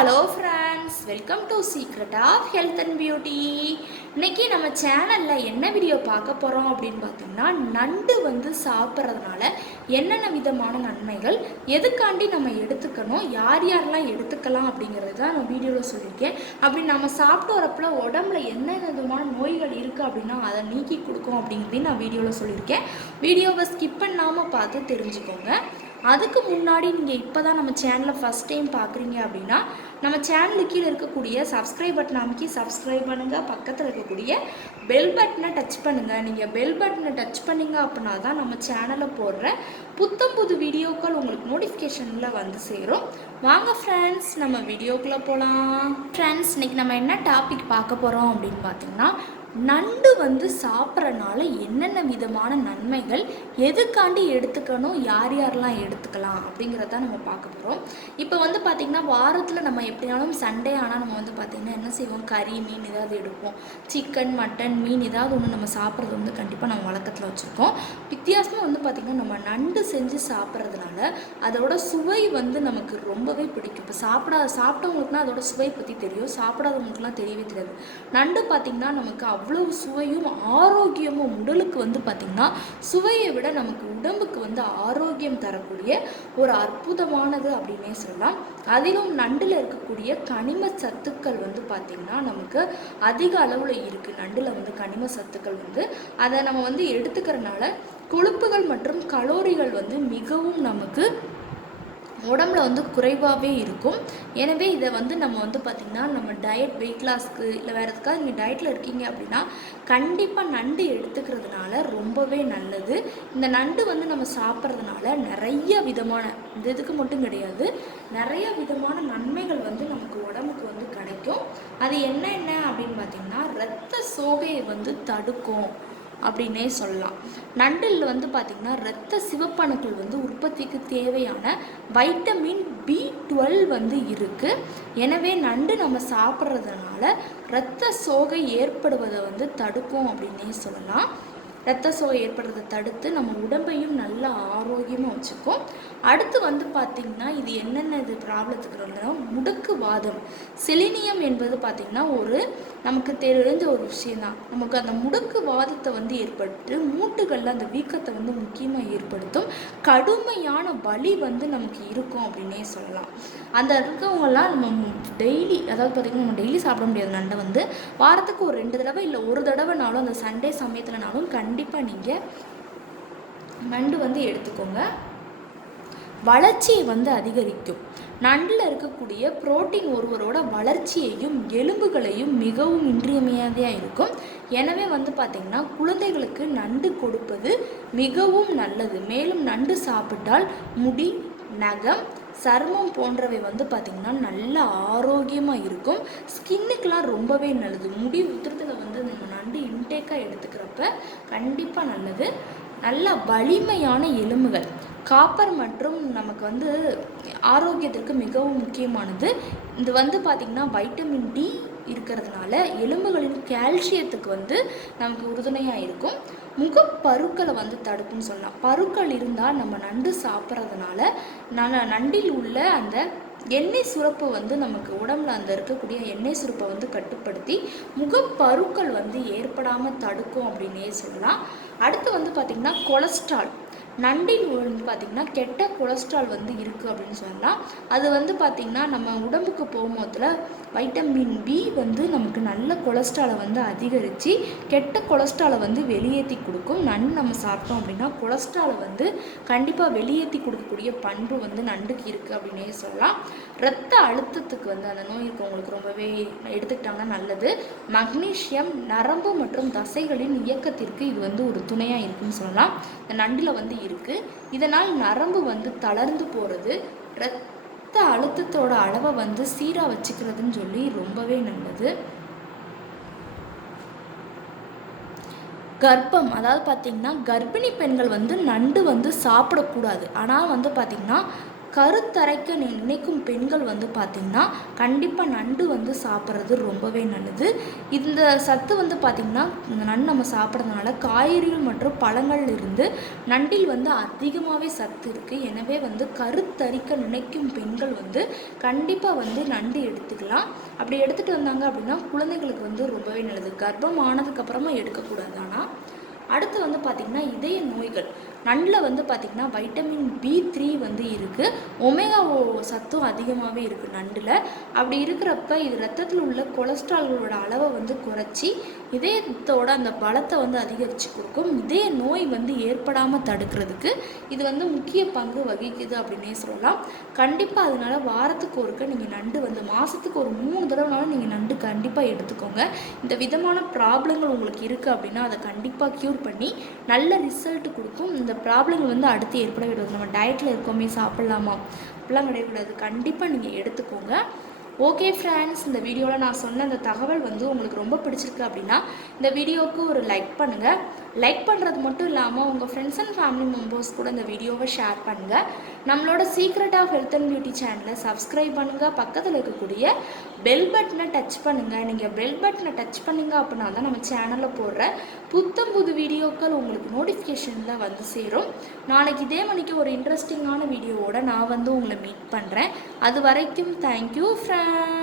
Hello friends, welcome to secret of health and beauty. இன்றைக்கி நம்ம சேனலில் என்ன வீடியோ பார்க்க போகிறோம் அப்படின்னு பார்த்தீங்கன்னா, நண்டு சாப்பிட்றதுனால என்னென்ன விதமான நன்மைகள், எதுக்காண்டி நம்ம எடுத்துக்கணும், யார் யாரெல்லாம் எடுத்துக்கலாம் அப்படிங்கிறது தான் நான் வீடியோவில் சொல்லியிருக்கேன். அப்படி நம்ம சாப்பிட்டு வரப்போ உடம்புல என்னென்ன விதமான நோய்கள் இருக்குது அப்படின்னா அதை நீக்கி கொடுக்கும் அப்படிங்கிறதையும் நான் வீடியோவில் சொல்லியிருக்கேன். வீடியோவை ஸ்கிப் பண்ணாமல் பார்த்து தெரிஞ்சுக்கோங்க. அதுக்கு முன்னாடி நீங்கள் இப்போ தான் நம்ம சேனலை ஃபஸ்ட் டைம் பார்க்குறீங்க அப்படின்னா நம்ம சேனலுக்கு கீழே இருக்கக்கூடிய சப்ஸ்கிரைப் பட்டன் அமைக்கி சப்ஸ்கிரைப் பண்ணுங்கள். பக்கத்தில் இருக்கக்கூடிய பெல் பட்டனை டச் பண்ணுங்கள். நீங்கள் பெல் பட்டனை டச் பண்ணிங்க அப்படின்னா தான் நம்ம சேனலில் போடுற புது வீடியோக்கள் உங்களுக்கு நோட்டிஃபிகேஷனில் வந்து சேரும். வாங்க ஃப்ரெண்ட்ஸ், நம்ம வீடியோக்குள்ளே போகலாம். ஃப்ரெண்ட்ஸ், இன்றைக்கி நம்ம என்ன டாபிக் பார்க்க போகிறோம் அப்படின்னு பார்த்தீங்கன்னா, நண்டு சாப்பிட்றனால என்னென்ன விதமான நன்மைகள், எதுக்காண்டி எடுத்துக்கணும், யார் யாரெல்லாம் எடுத்துக்கலாம் அப்படிங்கிறத நம்ம பார்க்க போகிறோம். இப்போ பார்த்திங்கன்னா வாரத்தில் நம்ம எப்படினாலும் சண்டே ஆனால் நம்ம பார்த்திங்கன்னா என்ன செய்வோம், கறி மீன் ஏதாவது எடுப்போம். சிக்கன் மட்டன் மீன் ஏதாவது ஒன்று நம்ம சாப்பிட்றது கண்டிப்பாக நம்ம வழக்கத்தில் வச்சுருக்கோம். வித்தியாசமாக பார்த்திங்கன்னா நம்ம நண்டு செஞ்சு சாப்பிட்றதுனால அதோட சுவை நமக்கு ரொம்பவே பிடிக்கும். இப்போ சாப்பிட்டவங்களுக்குனா அதோட சுவை பற்றி தெரியும், சாப்பிடாதவங்களுக்குலாம் தெரியவே தெரியாது. நண்டு பார்த்திங்கன்னா நமக்கு அவ்வளவு சுவையும் ஆரோக்கியமும் உடலுக்கு பார்த்திங்கன்னா சுவையை விட நமக்கு உடம்புக்கு ஆரோக்கியம் தரக்கூடிய ஒரு அற்புதமானது அப்படின்னே சொல்லலாம். அதிலும் நண்டில் இருக்கக்கூடிய கனிம சத்துக்கள் பார்த்திங்கன்னா நமக்கு அதிக அளவில் இருக்குது. நண்டில் கனிம சத்துக்கள் அதை நம்ம எடுத்துக்கிறனால கொழுப்புகள் மற்றும் கலோரிகள் மிகவும் நமக்கு உடம்புல குறைவாகவே இருக்கும். எனவே இதை நம்ம பார்த்திங்கன்னா நம்ம டயட் வெயிட் லாஸ்க்கு இல்லை வேறு எதுக்காக நீங்கள் டயட்டில் இருக்கீங்க அப்படின்னா கண்டிப்பாக நண்டு எடுத்துக்கிறதுனால ரொம்பவே நல்லது. இந்த நண்டு நம்ம சாப்பிட்றதுனால நிறைய விதமான, இந்த இதுக்கு மட்டும் கிடையாது, நிறைய விதமான நன்மைகள் நமக்கு உடம்புக்கு கிடைக்கும். அது என்னென்ன அப்படின்னு பார்த்திங்கன்னா, இரத்த சோகையை தடுக்கும் அப்படின்னே சொல்லலாம். நண்டில் பார்த்திங்கன்னா இரத்த சிவப்பணுக்கள் உற்பத்திக்கு தேவையான வைட்டமின் B12 இருக்குது. எனவே நண்டு நம்ம சாப்பிட்றதுனால இரத்த சோகை ஏற்படுவதை தடுக்கும் அப்படின்னே சொல்லலாம். இரத்த சோகை ஏற்படுறதை தடுத்து நம்ம உடம்பையும் நல்ல ஆரோக்கியமாக வச்சுக்கும். அடுத்து பார்த்திங்கன்னா இது என்னென்ன இது ப்ராப்ளத்துக்கு முடக்கு வாதம். செலினியம் என்பது பார்த்திங்கன்னா ஒரு நமக்கு தெரிஞ்ச ஒரு விஷயந்தான். நமக்கு அந்த முடக்கு வாதத்தை ஏற்பட்டு மூட்டுகளில் அந்த வீக்கத்தை முக்கியமாக ஏற்படுத்தும். கடுமையான வலி நமக்கு இருக்கும் அப்படின்னே சொல்லலாம். அந்த இருக்கவங்கெல்லாம் நம்ம டெய்லி, அதாவது பார்த்திங்கன்னா நம்ம டெய்லி சாப்பிட முடியாது நண்டை. வாரத்துக்கு ஒரு 2 தடவை இல்லை ஒரு தடவைனாலும் அந்த சண்டே சமயத்துலனாலும் கண்டிப்பாக நீங்கள் நண்டு எடுத்துக்கோங்க. வளர்ச்சியை அதிகரிக்கும். நண்டில் இருக்கக்கூடிய புரோட்டீன் ஒருவரோட வளர்ச்சியையும் எலும்புகளையும் மிகவும் இன்றியமையாதையாக இருக்கும். எனவே பார்த்திங்கன்னா குழந்தைகளுக்கு நண்டு கொடுப்பது மிகவும் நல்லது. மேலும் நண்டு சாப்பிட்டால் முடி, நகம், சருமம் போன்றவை பார்த்திங்கன்னா நல்ல ஆரோக்கியமாக இருக்கும். ஸ்கின்னுக்கெலாம் ரொம்பவே நல்லது. முடி உதிரத்தில் நம்ம நண்டு இன்டேக்காக எடுத்துக்கிறப்ப கண்டிப்பாக நல்லது. நல்ல வலிமையான எலும்புகள், காப்பர் மற்றும் நமக்கு ஆரோக்கியத்திற்கு மிகவும் முக்கியமானது. இது பார்த்திங்கன்னா வைட்டமின் D இருக்கிறதுனால எலும்புகளின் கால்சியத்துக்கு நமக்கு உறுதுணையாக இருக்கும். முகப்பருக்களை தடுப்புன்னு சொல்லலாம். பருக்கள் இருந்தால் நம்ம நண்டு சாப்பிட்றதுனால நண்டில் உள்ள அந்த எண்ணெய் சுரப்பு நமக்கு உடம்புல இருக்கக்கூடிய எண்ணெய் சுரப்பை கட்டுப்படுத்தி முகப்பருக்கள் ஏற்படாமல் தடுக்கும் அப்படின்னே சொல்லலாம். அடுத்து பார்த்திங்கன்னா கொலஸ்ட்ரால். நண்டில் பார்த்திங்கன்னா கெட்ட கொலஸ்ட்ரால் இருக்குது அப்படின்னு சொல்லலாம். அது பார்த்திங்கன்னா நம்ம உடம்புக்கு போகும்போதில் வைட்டமின் B நமக்கு நல்ல கொலஸ்ட்ராலை அதிகரித்து கெட்ட கொலஸ்ட்ராலை வெளியேற்றி கொடுக்கும். நண்டு நம்ம சாப்பிட்டோம் அப்படின்னா கொலஸ்ட்ராலை கண்டிப்பாக வெளியேற்றி கொடுக்கக்கூடிய பண்பு நண்டுக்கு இருக்குது அப்படின்னே சொல்லலாம். இரத்த அழுத்தத்துக்கு அந்த நோய் இருக்கவங்களுக்கு ரொம்பவே எடுத்துக்கிட்டாங்கன்னா நல்லது. மக்னீசியம் நரம்பு மற்றும் தசைகளின் இயக்கத்திற்கு இது ஒரு துணையாக இருக்குன்னு சொல்லலாம். இந்த நண்டில் இருக்குது. இதனால் நரம்பு தளர்ந்து போகிறது, இரத்த அழுத்தத்தோட அளவை சீராக வச்சுக்கிறதுன்னு சொல்லி ரொம்பவே நல்லது. கர்ப்பம், அதாவது பார்த்திங்கன்னா கர்ப்பிணி பெண்கள் நண்டு சாப்பிடக்கூடாது. ஆனால் பார்த்திங்கன்னா கருத்தரைக்க நினைக்கும் பெண்கள் வந்து பார்த்திங்கன்னா கண்டிப்பாக நண்டு வந்து சாப்பிட்றது ரொம்பவே நல்லது. இந்த சத்து வந்து பார்த்திங்கன்னா இந்த நண்டு நம்ம சாப்பிட்றதுனால காய்கறிகள் மற்றும் பழங்கள் இருந்து நண்டில் வந்து அதிகமாகவே சத்து இருக்குது. எனவே வந்து கருத்தரிக்க நினைக்கும் பெண்கள் வந்து கண்டிப்பாக வந்து நண்டு எடுத்துக்கலாம். அப்படி எடுத்துகிட்டு வந்தாங்க அப்படின்னா குழந்தைகளுக்கு வந்து ரொம்பவே நல்லது. கர்ப்பம் ஆனதுக்கப்புறமா எடுக்கக்கூடாது. ஆனால் அடுத்து வந்து பார்த்திங்கன்னா இதய நோய்கள் நண்டில் வந்து பார்த்திங்கன்னா வைட்டமின் B3 வந்து இருக்குது. ஒமேகா சத்தும் அதிகமாகவே இருக்குது நண்டில். அப்படி இருக்கிறப்ப இது ரத்தத்தில் உள்ள கொலஸ்ட்ரால்களோட அளவை வந்து குறைச்சி இதயத்தோட அந்த பலத்தை வந்து அதிகரித்து கொடுக்கும். இதய நோய் வந்து ஏற்படாமல் தடுக்கிறதுக்கு இது வந்து முக்கிய பங்கு வகிக்குது அப்படின்னே சொல்லலாம். கண்டிப்பாக அதனால வாரத்துக்கு ஒருக்க நீங்கள் நண்டு வந்து மாதத்துக்கு ஒரு 3 தடவைனாலும் நீங்கள் நண்டு கண்டிப்பாக எடுத்துக்கோங்க. இந்த விதமான ப்ராப்ளங்கள் உங்களுக்கு இருக்குது அப்படின்னா அதை கண்டிப்பாக க்யூர் பண்ணி நல்ல ரிசல்ட் கொடுக்கும். இந்த ப்ராப்ளங்கள் வந்து அடுத்து ஏற்பட விடாது. நம்ம டயட்டில் இருக்கோமே சாப்பிட்லாமா அப்படிலாம் கிடையக்கூடாது. கண்டிப்பாக நீங்கள் எடுத்துக்கோங்க. ஓகே ஃப்ரெண்ட்ஸ், இந்த வீடியோவில் நான் சொன்ன இந்த தகவல் வந்து உங்களுக்கு ரொம்ப பிடிச்சிருக்கு அப்படின்னா இந்த வீடியோவுக்கு ஒரு லைக் பண்ணுங்கள். லைக் பண்ணுறது மட்டும் இல்லாமல் உங்கள் ஃப்ரெண்ட்ஸ் அண்ட் ஃபேமிலி மெம்பர்ஸ் கூட இந்த வீடியோவை ஷேர் பண்ணுங்கள். நம்மளோட secret of health and beauty சேனலை சப்ஸ்கிரைப் பண்ணுங்கள். பக்கத்தில் இருக்கக்கூடிய பெல் பட்டனை டச் பண்ணுங்கள். நீங்கள் பெல் பட்டனை டச் பண்ணிங்க அப்படின்னா தான் நம்ம சேனலில் போடுற புத்தம் புது வீடியோக்கள் உங்களுக்கு நோட்டிஃபிகேஷனில் வந்து சேரும். நாளைக்கு இதே மணிக்கு ஒரு இன்ட்ரெஸ்டிங்கான வீடியோவோட நான் வந்து உங்களை மீட் பண்ணுறேன். அது வரைக்கும் தேங்க்யூ ஃப்ரெண்ட்ஸ்.